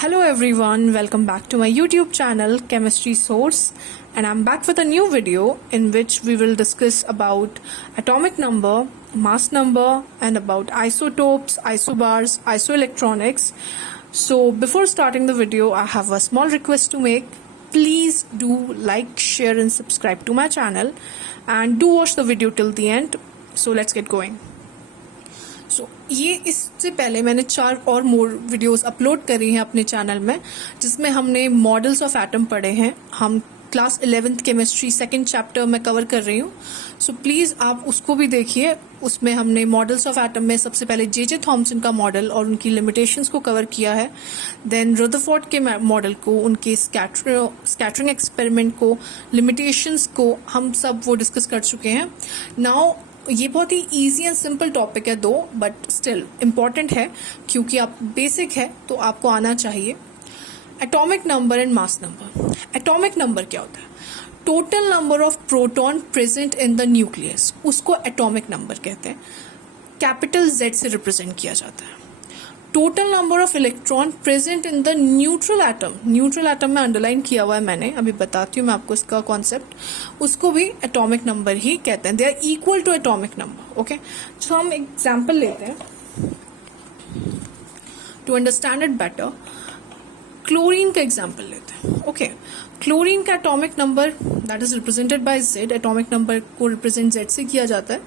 Hello everyone, welcome back to my YouTube channel Chemistry Source, and I'm back with a new video in which we will discuss about atomic number, mass number, and about isotopes, isobars, isoelectronics. So before starting the video, I have a small request to make. Please do like, share and subscribe to my channel, and do watch the video till the end. So let's get going. ये इससे पहले मैंने 4 और more videos upload करी हैं अपने channel में, जिसमें हमने मॉडल्स ऑफ एटम पढ़े हैं. हम class 11th chemistry second chapter में कवर कर रही हूँ. सो प्लीज़ आप उसको भी देखिए. उसमें हमने मॉडल्स ऑफ एटम में सबसे पहले जे थॉमसन का मॉडल और उनकी लिमिटेशंस को कवर किया है. देन रदरफोर्ड के मॉडल को, उनके स्कैटरिंग एक्सपेरिमेंट को, लिमिटेशंस को हम सब वो डिस्कस कर चुके हैं. नाउ ये बहुत ही इजी एंड सिंपल टॉपिक है दो, बट स्टिल इम्पॉर्टेंट है क्योंकि आप बेसिक है तो आपको आना चाहिए. Atomic number and mass number. Atomic number क्या होता है? Total number of proton present in the nucleus, उसको एटॉमिक नंबर कहते हैं. कैपिटल Z से रिप्रेजेंट किया जाता है. Total number of electron present in the neutral atom. Neutral atom में अंडरलाइन किया हुआ है मैंने, अभी बताती हूँ मैं आपको इसका कॉन्सेप्ट. उसको भी एटॉमिक नंबर ही कहते हैं. They are equal to atomic number. Okay, तो हम एग्जाम्पल लेते हैं to understand it better. Chlorine का एग्जाम्पल लेते हैं. ओके, क्लोरीन का atomic number that is represented by Z. Atomic number को रिप्रेजेंट Z से किया जाता है.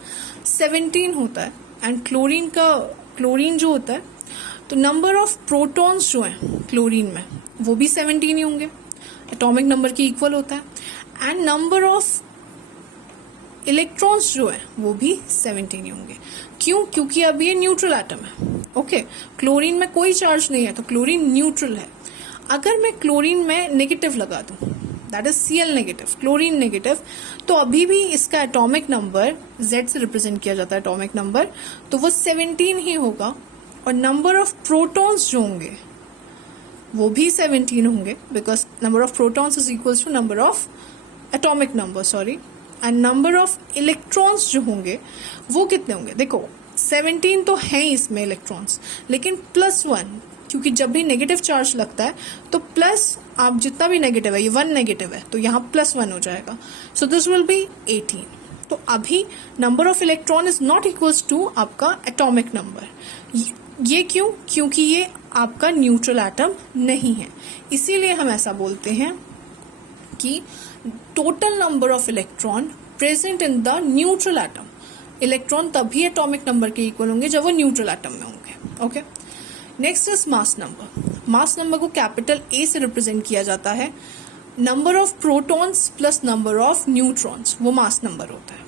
17 होता है. एंड क्लोरीन जो होता है, तो नंबर ऑफ प्रोटॉन्स जो हैं क्लोरीन में वो भी 17 ही होंगे, एटॉमिक नंबर के इक्वल होता है. एंड नंबर ऑफ इलेक्ट्रॉन्स जो है वो भी 17 ही होंगे. क्यों? क्योंकि अब ये न्यूट्रल एटम है. ओके, क्लोरीन में कोई चार्ज नहीं है तो क्लोरीन न्यूट्रल है. अगर मैं क्लोरीन में नेगेटिव लगा दूं, that is Cl negative, chlorine negative, तो अभी भी इसका एटॉमिक नंबर Z से रिप्रेजेंट किया जाता है एटॉमिक नंबर, तो वो 17 ही होगा. और नंबर ऑफ प्रोटॉन्स जो होंगे वो भी 17 होंगे, because number of protons is equals to number of atomic number, sorry. And number of electrons जो होंगे वो कितने होंगे? देखो 17 तो है इसमें इलेक्ट्रॉन्स, लेकिन +1, क्योंकि जब भी नेगेटिव चार्ज लगता है तो प्लस, आप जितना भी नेगेटिव है, ये 1 नेगेटिव है तो यहाँ +1 हो जाएगा. So this will be 18. तो अभी number of electron is not equals to आपका एटॉमिक नंबर. ये क्यों? क्योंकि ये आपका न्यूट्रल एटम नहीं है. इसीलिए हम ऐसा बोलते हैं कि total number of electron present in the neutral atom. Electron तभी एटॉमिक नंबर के इक्वल होंगे जब वो न्यूट्रल एटम में होंगे. Okay, next is mass number. Mass number को कैपिटल A से रिप्रेजेंट किया जाता है. Number of protons plus number of neutrons, वो मास नंबर होता है.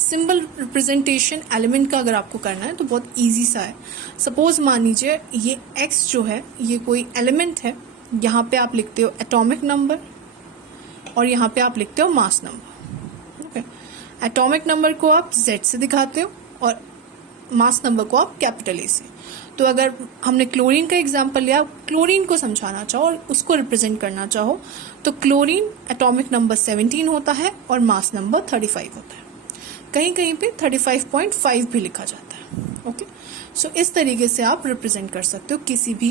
सिंबल रिप्रेजेंटेशन एलिमेंट का अगर आपको करना है तो बहुत इजी सा है. सपोज मान लीजिए ये X जो है ये कोई एलिमेंट है. यहाँ पे आप लिखते हो एटॉमिक नंबर और यहाँ पे आप लिखते हो mass number. Okay, atomic number को आप Z से दिखाते हो और मास नंबर को आप कैपिटल A से. तो अगर हमने क्लोरीन का एग्जाम्पल लिया, क्लोरीन को समझाना चाहो और उसको रिप्रेजेंट करना चाहो, तो क्लोरीन एटॉमिक नंबर 17 होता है और मास नंबर 35 होता है. कहीं कहीं पे 35.5 भी लिखा जाता है. ओके, सो इस तरीके से आप रिप्रेजेंट कर सकते हो किसी भी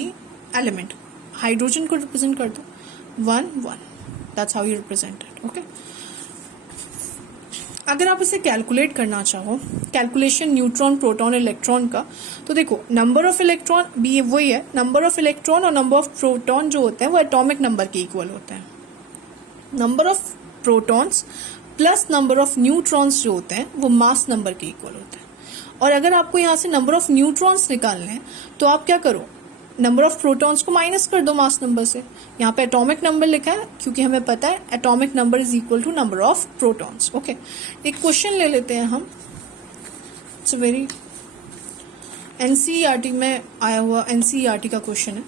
एलिमेंट को. हाइड्रोजन को रिप्रेजेंट कर दो 1 1, that's how you represent it. Okay, अगर आप इसे कैलकुलेट करना चाहो, कैलकुलेशन न्यूट्रॉन, प्रोटॉन, इलेक्ट्रॉन का, तो देखो नंबर ऑफ इलेक्ट्रॉन भी वही है. नंबर ऑफ इलेक्ट्रॉन और नंबर ऑफ प्रोटॉन जो होते हैं वो एटॉमिक नंबर के इक्वल होते हैं. Number of protons plus number of neutrons जो होते हैं वो मास नंबर के इक्वल होते हैं. और अगर आपको यहाँ से नंबर ऑफ न्यूट्रॉन्स निकालने हैं तो आप क्या करो, नंबर ऑफ प्रोटॉन्स को माइनस कर दो मास नंबर से. यहाँ पे एटॉमिक नंबर लिखा है क्योंकि हमें पता है atomic number is equal to number of protons. Okay, एक क्वेश्चन ले लेते हैं हम. इट्स वेरी NCERT में आया हुआ NCERT का क्वेश्चन है.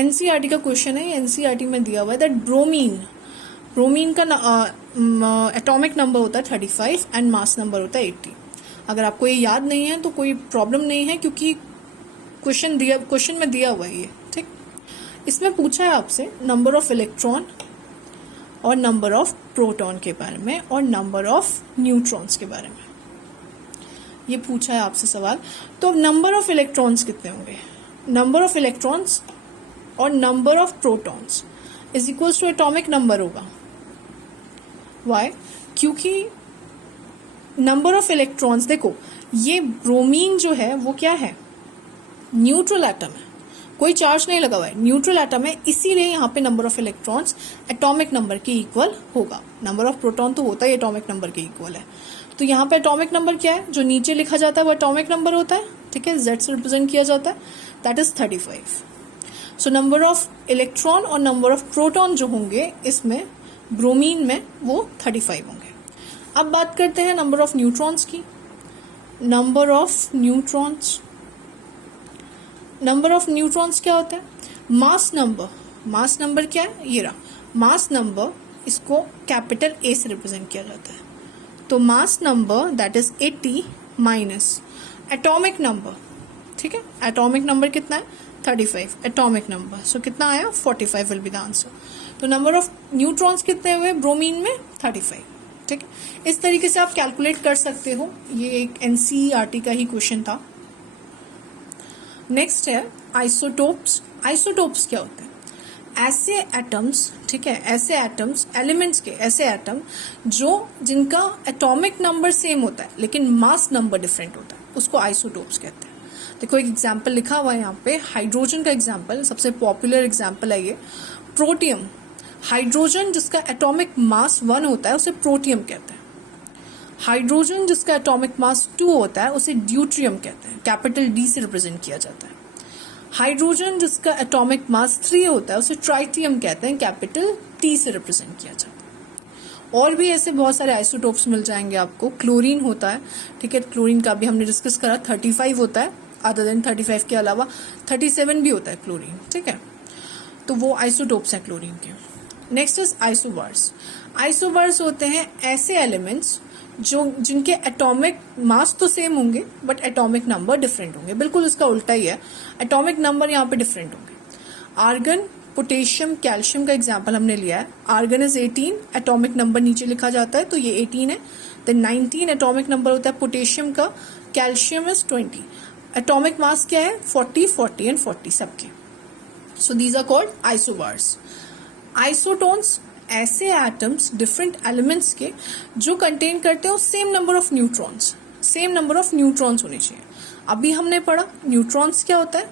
NCERT का क्वेश्चन है, NCERT में दिया हुआ है दैट ब्रोमीन का एटॉमिक नंबर होता है 35 एंड मास नंबर होता है 80. अगर आपको ये याद नहीं है तो कोई प्रॉब्लम नहीं है, क्योंकि क्वेश्चन में दिया हुआ है ये. ठीक, इसमें पूछा है आपसे नंबर ऑफ इलेक्ट्रॉन और नंबर ऑफ प्रोटॉन के बारे में और नंबर ऑफ न्यूट्रॉन्स के बारे में. ये पूछा है आपसे सवाल. तो नंबर ऑफ इलेक्ट्रॉन्स कितने होंगे? नंबर ऑफ इलेक्ट्रॉन्स और number of protons is equals to atomic number होगा. वाई? क्योंकि नंबर ऑफ इलेक्ट्रॉन्स, देखो ये ब्रोमीन जो है वो क्या है, न्यूट्रल एटम है, कोई चार्ज नहीं लगा हुआ है, न्यूट्रल एटम है, इसीलिए यहाँ पे number of electrons atomic number के इक्वल होगा. नंबर ऑफ प्रोटॉन तो होता ही एटॉमिक नंबर के इक्वल है. तो यहाँ पे एटॉमिक नंबर क्या है, जो नीचे लिखा जाता है वो एटॉमिक नंबर होता है. ठीक है, Z से रिप्रेजेंट किया जाता है, that is 35. So number of electron और नंबर ऑफ प्रोटॉन जो होंगे इसमें ब्रोमीन में वो 35 होंगे. अब बात करते हैं नंबर ऑफ न्यूट्रॉन्स की. Number of neutrons, number of neutrons क्या होता है, मास नंबर. मास नंबर क्या है, ये रहा मास नंबर, इसको कैपिटल A से रिप्रेजेंट किया जाता है. तो mass number that is 80 minus atomic number. ठीक है, एटॉमिक नंबर कितना है, 35 एटॉमिक नंबर, सो कितना आया 45 विल बी द आंसर. तो नंबर ऑफ न्यूट्रॉन्स कितने हुए ब्रोमीन में, 35. ठीक है, इस तरीके से आप कैलकुलेट कर सकते हो. ये एक NCERT का ही क्वेश्चन था. नेक्स्ट है आइसोटोप्स. आइसोटोप्स क्या होते हैं, ऐसे एटम्स, ठीक है, ऐसे एटम्स, एलिमेंट्स के ऐसे एटम जो जिनका एटॉमिक नंबर सेम होता है लेकिन मास नंबर डिफरेंट होता है, उसको आइसोटोप्स कहते हैं. देखो एक एग्जाम्पल लिखा हुआ है यहाँ पे, हाइड्रोजन का एग्जाम्पल, सबसे पॉपुलर एग्जाम्पल है ये. प्रोटियम, हाइड्रोजन जिसका एटॉमिक मास 1 होता है उसे प्रोटियम कहते हैं. हाइड्रोजन जिसका एटॉमिक मास 2 होता है उसे ड्यूट्रियम कहते हैं, कैपिटल D से रिप्रेजेंट किया जाता है. हाइड्रोजन जिसका एटॉमिक मास 3 होता है उसे ट्राइटियम कहते हैं, कैपिटल T से रिप्रेजेंट किया जाता है. और भी ऐसे बहुत सारे आइसोटोप्स मिल जाएंगे आपको. क्लोरीन होता है, ठीक है, क्लोरीन का भी हमने डिस्कस करा, 35 होता है, अदर देन 35 के अलावा 37 भी होता है क्लोरीन. ठीक है, तो वो आइसोटोप्स हैं क्लोरीन के. Next is isobars. आइसोबार्स होते हैं ऐसे एलिमेंट्स जो जिनके एटॉमिक मास तो सेम होंगे बट एटॉमिक नंबर डिफरेंट होंगे. बिल्कुल इसका उल्टा ही है, एटॉमिक नंबर यहाँ पे डिफरेंट होंगे. आर्गन, पोटेशियम, कैल्शियम का एग्जांपल हमने लिया है. आर्गन इज 18, एटॉमिक नंबर नीचे लिखा जाता है तो ये 18 है. देन 19 एटॉमिक नंबर होता है पोटेशियम का. Calcium is 20. एटॉमिक मास क्या है, 40, 40 एंड 40 सबके. So these are called isobars. Isotones, ऐसे एटम्स डिफरेंट एलिमेंट्स के जो कंटेन करते हो same number of neutrons. Same number of neutrons होने चाहिए. अभी हमने पढ़ा न्यूट्रॉन्स क्या होता है,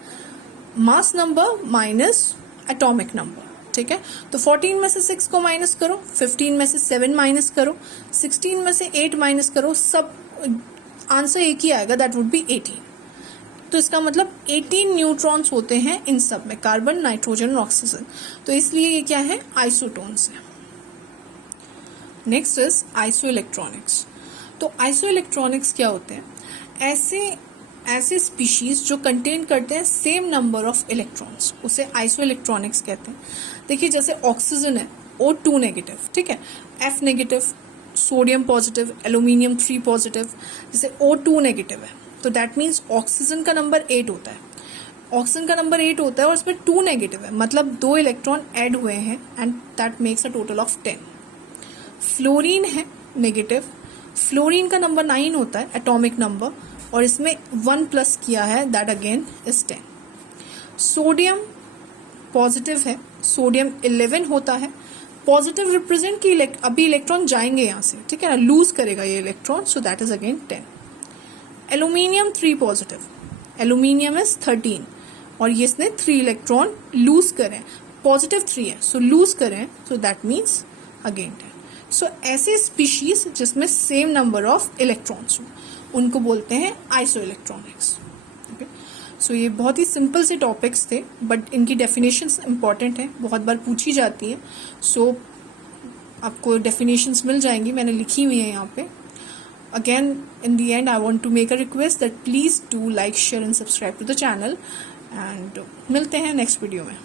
mass number minus atomic number. ठीक है, तो 14 में से 6 को माइनस करो, 15 में से 7 माइनस करो, 16 में से 8 माइनस करो, सब आंसर एक ही आएगा, दैट वुड बी 18. तो इसका मतलब 18 न्यूट्रॉन्स होते हैं इन सब में, कार्बन, नाइट्रोजन और ऑक्सीजन. तो इसलिए ये क्या है, आइसोटोन्स है. Next is iso electronics. तो आइसो इलेक्ट्रॉनिक्स क्या होते हैं, ऐसे स्पीशीज जो कंटेन करते हैं सेम नंबर ऑफ इलेक्ट्रॉन्स, उसे आइसो इलेक्ट्रॉनिक्स कहते हैं. देखिए जैसे ऑक्सीजन है O2 नेगेटिव, ठीक है, F negative, sodium positive, aluminium 3 positive. जैसे O2 नेगेटिव है तो दैट मीन्स ऑक्सीजन का नंबर 8 होता है. ऑक्सीजन का नंबर 8 होता है और उसमें 2 नेगेटिव है, मतलब 2 इलेक्ट्रॉन ऐड हुए हैं and that makes a total of 10. Fluorine है नेगेटिव, फ्लोरीन का नंबर 9 होता है एटॉमिक नंबर और इसमें 1 प्लस किया है, that again is 10. Sodium positive है, सोडियम 11 होता है. पॉजिटिव रिप्रेजेंट की अभी इलेक्ट्रॉन जाएंगे यहाँ से, ठीक है ना, लूज करेगा ये electron, so that is again 10. Aluminium 3 positive, aluminium is 13 और ये इसने 3 इलेक्ट्रॉन लूज करें, पॉजिटिव 3 है सो लूज करें, सो दैट मीन्स अगेन 10. सो ऐसे स्पीशीज जिसमें सेम नंबर ऑफ इलेक्ट्रॉन्स हो उनको बोलते हैं आइसो इलेक्ट्रॉनिक्स. ओके, सो ये बहुत ही सिंपल से टॉपिक्स थे बट इनकी डेफिनेशंस इंपॉर्टेंट हैं, बहुत बार पूछी जाती है. सो आपको डेफिनेशंस मिल जाएंगी, मैंने लिखी हुई है यहाँ पे. Again, in the end, I want to make a request that please do like, share and subscribe to the channel and मिलते हैं नेक्स्ट वीडियो में.